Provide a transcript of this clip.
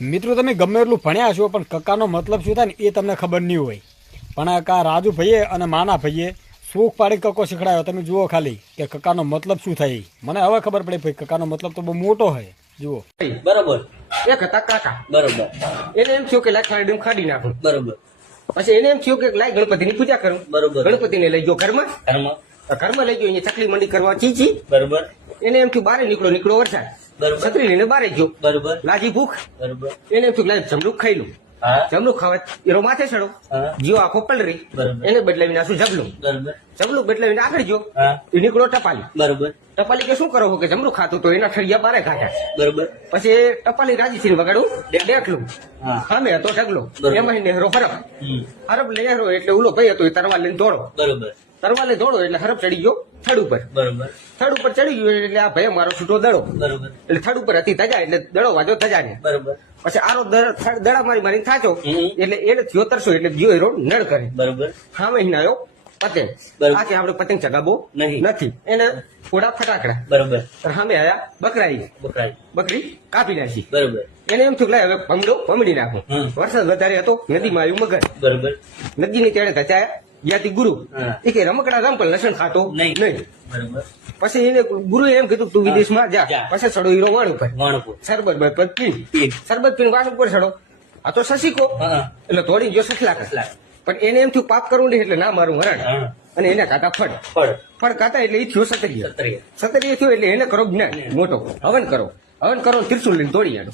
મિત્રો તમે ગમે એટલું ભણ્યા છો પણ કક્કાનો મતલબ શું થાય ને એ તમને ખબર નહીં હોય. પણ કા રાજુ ભાઈએ અને માના ભાઈએ શોખ પાડી કક્કો શીખડાયો. તમે જુઓ ખાલી કે કક્કાનો મતલબ શું થાય. મને હવે ખબર પડી ભાઈ કક્કાનો મતલબ તો બહુ મોટો હોય. જુઓ બરોબર. એક હતા કાકા, બરોબર. એને એમ થયું કે લાય ખાડી ખાડી નાખું. બરોબર. પછી એને એમ થયું કે લાય ગણપતિની પૂજા કરું. બરોબર. ગણપતિને લઈ ગયો ઘરમાં. ઘરમાં લઈ ગયો, અહીંયા ચકલી મંડી કરવા ચીચી. બરોબર. એને એમ થયું બારે નીકળો વરસાદ. બરોબર. છત્રી લઈને બારે ગયો. બરોબર. લાગી ભૂખ. બરોબર. એને એમ થયું લાય જમરૂક ખાઈ લઉં. હા. જમરૂક ખાવા એનો માથે ચડો. હા. જીવો આખો પલરી. બરોબર. એને બદલાવી નાખું જબલું. બરોબર. જબલું બદલાવીને આગળ ગયો. હા. એ નીકળો ટપાલી. બરોબર. ટપાલી કે શું કરો કે જમરૂક ખાતું તો એના ઠળિયા બારે કાઢ્યા. બરોબર. પછી એ ટપાલી રાજી થઈને વગાડું ડેકલું. હા. સામે હતો ઢગલો. બરોબર. એમાં નેહરો હરફ. હમ. હરફ નેહરો એટલે ઓલો ભાઈ હતો એ તરવાર લઈને દોડો. બરોબર. તરવાર લઈને દોડો એટલે હરફ ચડી ગયો થડ ઉપર. બરોબર. થડ ઉપર ચડી ગયો એટલે આ ભાઈ મારો છૂટો દડો. બરોબર. એટલે થડ ઉપર હતી ધજા એટલે દડો વાજો ધજાને. બરોબર. પછી આરો દડા મારીને થાચો. હમ. એટલે એને થયો તરસો એટલે ગયો હીરો નડ કરે. બરોબર. સામે હિના આવ્યો પતંગ. બરોબર. આ કે આપણે પતંગ ચગાવો નહીં. નથી. એને થોડા ફટાકડા. બરોબર. સામે આયા બકરાઈ. બકરાઈ. બકરી કાપી નાખી. બરોબર. એને એમ થયું લાય હવે પમડી નાખું. હમ. વરસાદ વધારે હતો, નદીમાં આવ્યું મગર. બરોબર. નદીની તેડે ધચાયા જ્યાંથી ગુરુ. હા. એ કે રમકડા રમ પણ લસણ ખાતો નહીં. નહીં. બરોબર. પછી એને ગુરુએ એમ કીધું તું વિદેશમાં જા. જા. પછી ચડો હીરો વાણ ઉપર. વાણપુર. સરબત બરબત પી. પી. સરબત પીને વાસ ઉપર ચડો. આ તો સસીકો. હા. એટલે તોડી ગયો સસલા. પણ એને એમ થયું પાપ કરવું નહીં એટલે ના મારું હરણ. હા. અને એને કાતા ફળ. ફળ. ફળ કાતા એટલે એ થયો સતરીય. સત્રીય. સતરીય થયો એટલે એને કરો જ્ઞાન મોટો. હવન કરો. હવન કરો ત્રિશુલ લઈને તોડી આડો.